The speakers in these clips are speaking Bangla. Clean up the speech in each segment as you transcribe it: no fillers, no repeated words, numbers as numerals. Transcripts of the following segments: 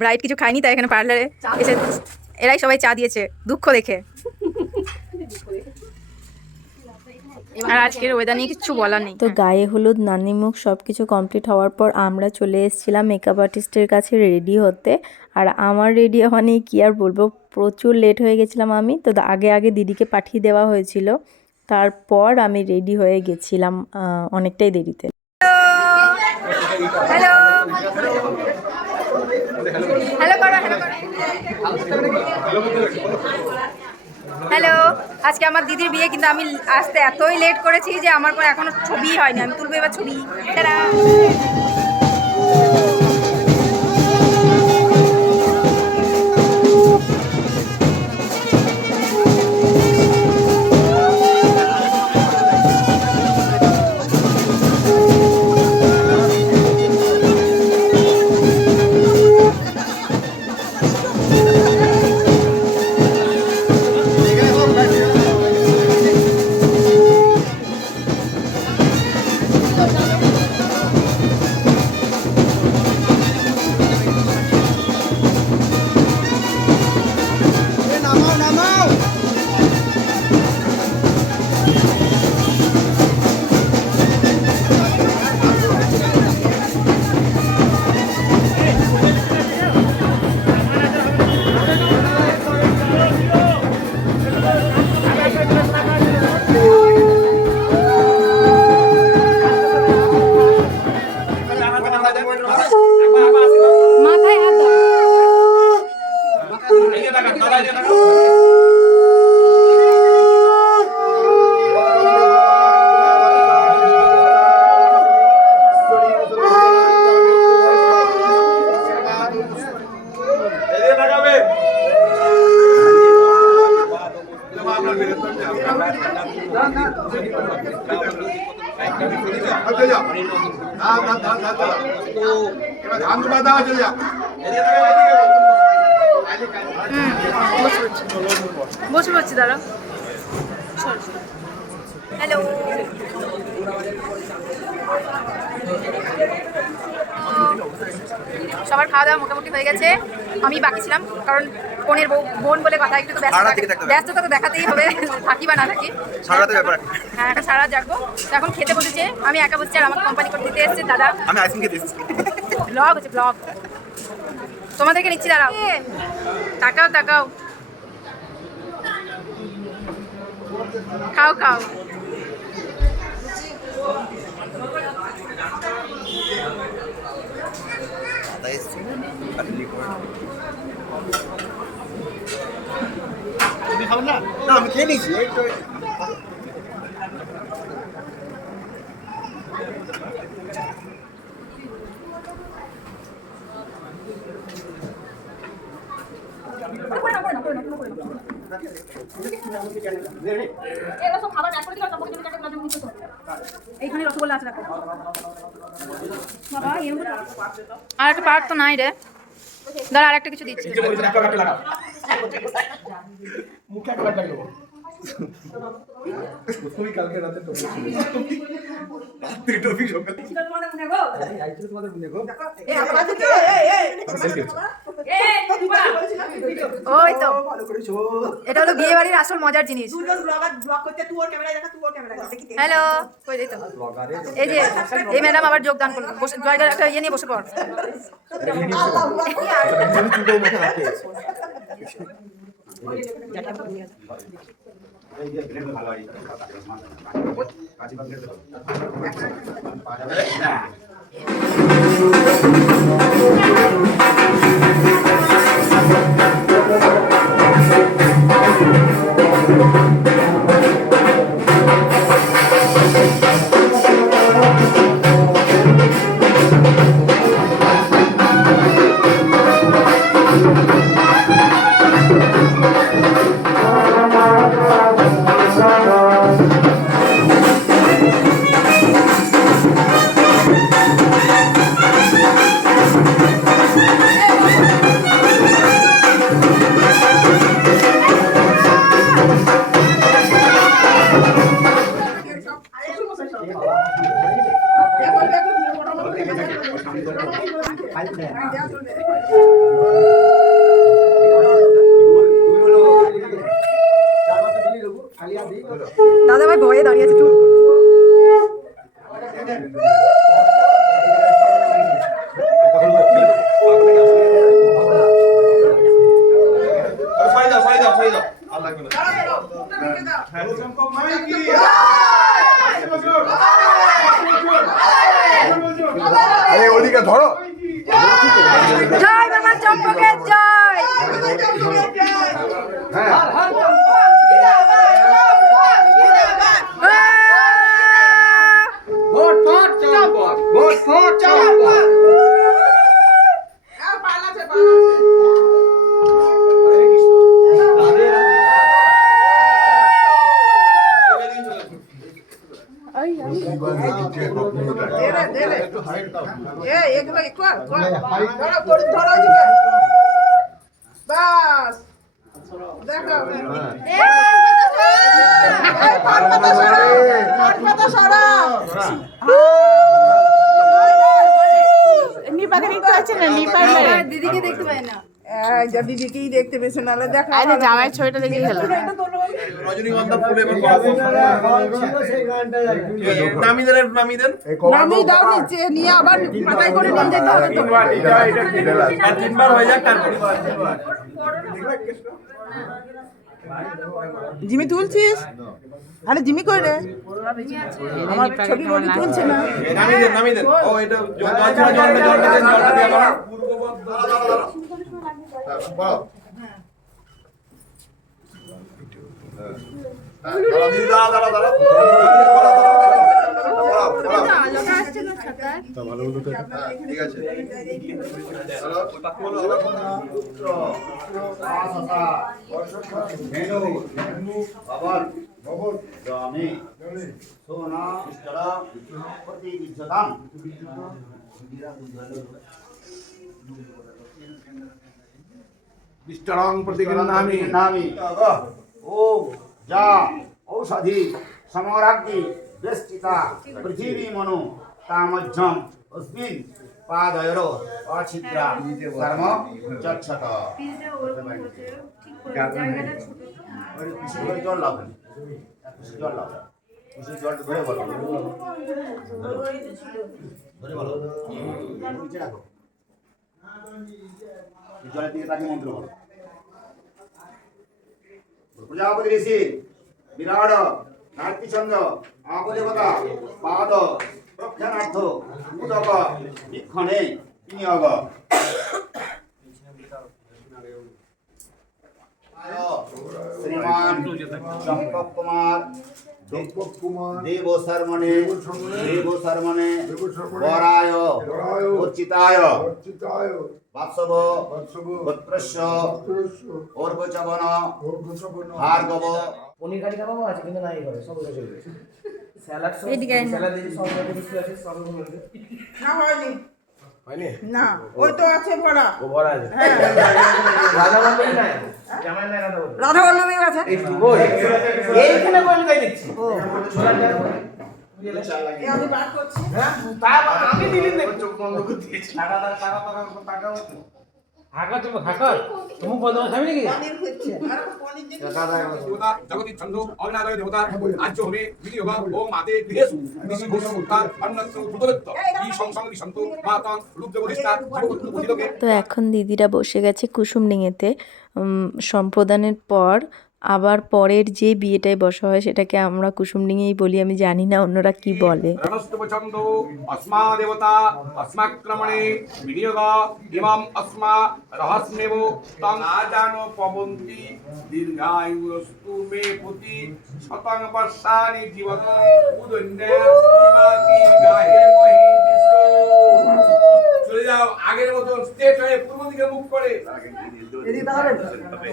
ব্রাইট কিছু খায়নি, তাই এখানে পার্লারে এসে এরাই সবাই চা দিয়েছে দুঃখ দেখে। আর আজকের ওয়েদার নিয়ে কিছু বলার নেই। তো গায়ে হলুদ, নানিমুখ সব কিছু কমপ্লিট হওয়ার পর আমরা চলে এসেছিলাম মেকআপ আর্টিস্টের কাছে রেডি হতে। আর আমার রেডি হওয়া নিয়ে কী আর বলবো, প্রচুর লেট হয়ে গেছিলাম আমি। তো আগে আগে দিদিকে পাঠিয়ে দেওয়া হয়েছিল, তারপর আমি রেডি হয়ে গেছিলাম অনেকটাই দেরিতে। হ্যালো হ্যালো করো, হ্যালো করো, হ্যালো। আজকে আমার দিদির বিয়ে, কিন্তু আমি আসতে এতই লেট করেছি যে আমার কোনো এখনো ছবি হয়নি। আমি তুলবো এবার ছবি। মাথায় হাত দাও। বসে পড়ছি, দাঁড়া। হ্যালো, সবার খাওয়া দাওয়া মোটামুটি হয়ে গেছে। আমি বাকি ছিলাম, কারণ বোনের বোন বলে কথা, একটু তো ব্যস্ততা তো দেখাতেই হবে, থাকি বা না থাকি। হ্যাঁ, একটা সারা জাগবো। তো এখন খেতে বসেছে, আমি একা বসছি। আর আমার কোম্পানি করে দিতে এসছে দাদা। ব্লগ হচ্ছে, ব্লগ। তোমাদেরকে নিচ্ছি, দাঁড়াও। তাকাও তাকাও, খাও খাও। তুমি খাবেন না? না, আমি খেয়ে নিয়েছি। এইখানে রসগোল্লা আছে, দেখো। আর একটা পার্ক তো নাই রে, দাঁড়া আর একটা কিছু দিচ্ছি। কালকে রাতে টপিক ওই তো, এটা হলো বিয়ে বাড়ির আসল মজার জিনিস। হ্যালো, এই যে এই ম্যাডাম আবার যোগদান করলো। জায়গায় একটা ইয়ে নিয়ে বসে পড়। দাদা ভাই ভয়ে দাঁড়িয়ে আছে একটু। আরে ওদিকে ধরো। জয় বাবা চম্পকের জয়। ভোট ভোট চম্পক, ভোট ভোট চম্পক। দিদিকে দেখতে পাই না। দিদিকেই দেখতে পেয়েছে নাহলে দেখা জামাই ছবিটা দেখে গেল। রজনীগন্ধা ফুল এবার নামি দেন, নামি দেন। নামি দাও নিচে নিয়ে আবার পাতায় করে নিয়ে যেতে হবে তো। আর তিনবার হয়ে যাক তারপর। জিমি তুলছিস? আরে জিমি কই রে? আমার ছবি বলি তুলছে না। নামি দেন, নামি দেন। ও এটা জল ছিল, জলটা দেন, জলটা দিয়ে আবার। ঠিক আছে। नामी ओ जा औषधि समराग्नि व्यस्तिता पृथिवी मनु तामज्जम अस्मिन् पादयोरो अछिद्रा कर्म चक्षत जल लाओ जल लाओ उसी जल धरे बोलो धरे बोलो नीचे रखो जल दिए ताकि मंत्र बोलो प्रजापति ऋषि विराट कार्तिचंद्र आपदेवता पाद प्रक्षाणार्थ उदक विक्षणे विनियोग श्रीमान चंपक कुमार देव शर्मणे वराय उच्चिताय वात्सव गोत्रस्य अर्घचवन भार्गव পনির কারি খাবো আছে কিন্তু নাই করে সব কিছু চলবে স্যালাড সব এদিকে আয় না। স্যালাড দিয়ে সব কিছু আছে সব কিছু না হয়নি হয়নি না ওই তো আছে ভরা ও বড় আছে রাধা বন্ধু নাই জামাই নাই রাধা বন্ধু রাধা বল্লভী আছে। এই কই এইখানে কোন গাই দিচ্ছি ও ছোলা যায় এই আমি বার করছি হ্যাঁ তা আমি দিলিন দেব চোখ বন্ধ করে দিয়েছি টাকা হাকা তুমি হাকা তুমি বদল খাবি নাকি পনির খুঁজছে আর পনির দিন देवता जगति छंदो अग्नादय देवता आज्य होमे विनियोग ओम माते गृहेषु निशि घोषमुक्ता अन्नत्सु भूतवेत्त ई संसंग निशंतो मातां रूपदेवदिष्टा जीवकुलुपतिलोके। তো এখন দিদিরা বসে গেছে কুসুমডিঙেতে সম্প্রদানের পর আবার পরের যে বিয়েটায় বসা হয় সেটাকে আমরা কুসুমডিঙেই বলি, আমি জানি না অন্যরা কি বলে। रणस्तुप छंदो अस्मा देवता अस्माक्रमणे विनियोग इमाम अस्मा रहस्मेव तं आजानो पवन्ति दीर्घायुरस्तु मे पुति शतं वर्षाणि जीवत उदन्ने इमाति गाहे महिदिसो। চলে যাও আগের মতো স্টেট হয়ে পূর্ব দিকে মুখ করে। এদিকে তাকাবেন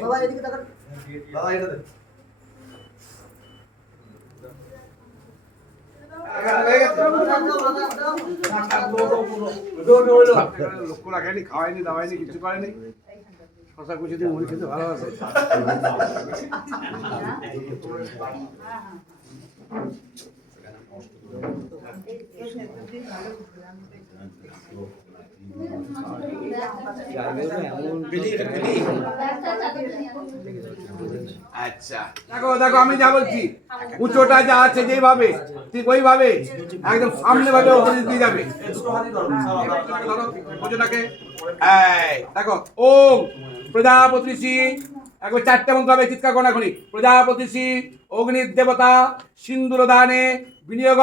সবাই এদিকে তাকান দাদা এটা দেন। লক্ষ্য রাখেনি, খাওয়ায়নি, দাওয়ায়নি, কিছু করেনি। শশা কুচি দিয়ে মুড়ি খেতে ভালোবাসে। আচ্ছা দেখো দেখো আমি যা বলছি উচ্চটা যা আছে যেভাবে ঠিক ওইভাবে একদম সামনে ভাবে ওপরে দিয়ে যাবে ওজনটাকে এই দেখো ওম প্রজাপতিষি একবার 4টে মন্ত্র হবে চিৎকার করো এখনই প্রজাপতিষি অগ্নির দেবতা সিন্দুর দানে বিনিয়োগ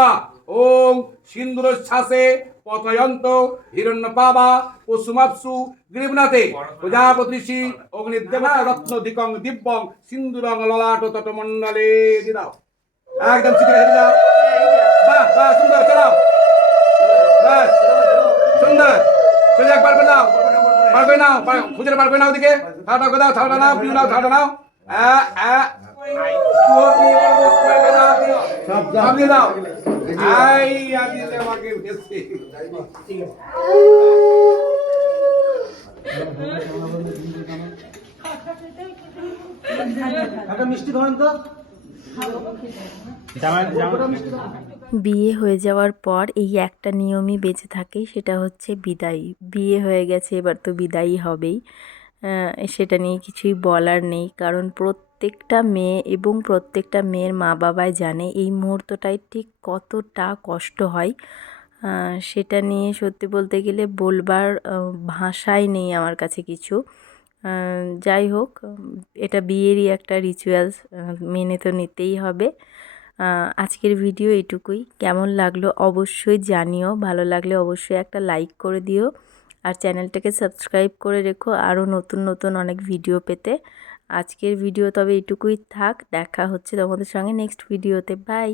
ওম সিন্দুর শ্বাসে পতয়ন্ত হিরণ্য পাবা পশুমাপসু গৃহনাথে প্রজাপতিষি অগ্নির দেবতা রত্ন দিকং দিব্যং সিন্দুরং ললাট তট মণ্ডলে দিয়ে দাও একদম চিৎকার হেরে যাও বাহ বাহ সুন্দর চলাও বাস সুন্দর চলে একবার করে নাও বার করে নাও খুঁজে বার করে নাও দিকে থাড়া করে দাও থাড়া নাও পিউ নাও থাড়া নাও সব দিয়ে দাও আই আদি আমাকে ভেসে একটা মিষ্টি খাওয়ান তো বিয়ে হয়ে যাওয়ার পর এই একটা নিয়মই বেঁচে থাকে, সেটা হচ্ছে বিদায়। বিয়ে হয়ে গেছে, এবার তো বিদায়ী হবেই, সেটা নিয়ে কিছুই বলার নেই। কারণ প্রত্যেকটা মেয়ে এবং প্রত্যেকটা মেয়ের মা বাবাই জানে এই মুহূর্তটাই ঠিক কতটা কষ্ট হয়। সেটা নিয়ে সত্যি বলতে গেলে বলবার ভাষাই নেই আমার কাছে কিছু। যাই হোক, এটা বিয়েরই একটা রিচুয়ালস, মেনে তো নিতেই হবে। আজকের ভিডিও এটুকুই। কেমন লাগলো অবশ্যই জানিও, ভালো লাগলে অবশ্যই একটা লাইক করে দিও, আর চ্যানেলটাকে সাবস্ক্রাইব করে রেখো আরও নতুন নতুন অনেক ভিডিও পেতে। আজকের ভিডিও তবে এটুকুই থাক, দেখা হচ্ছে তোমাদের সঙ্গে নেক্সট ভিডিওতে। বাই।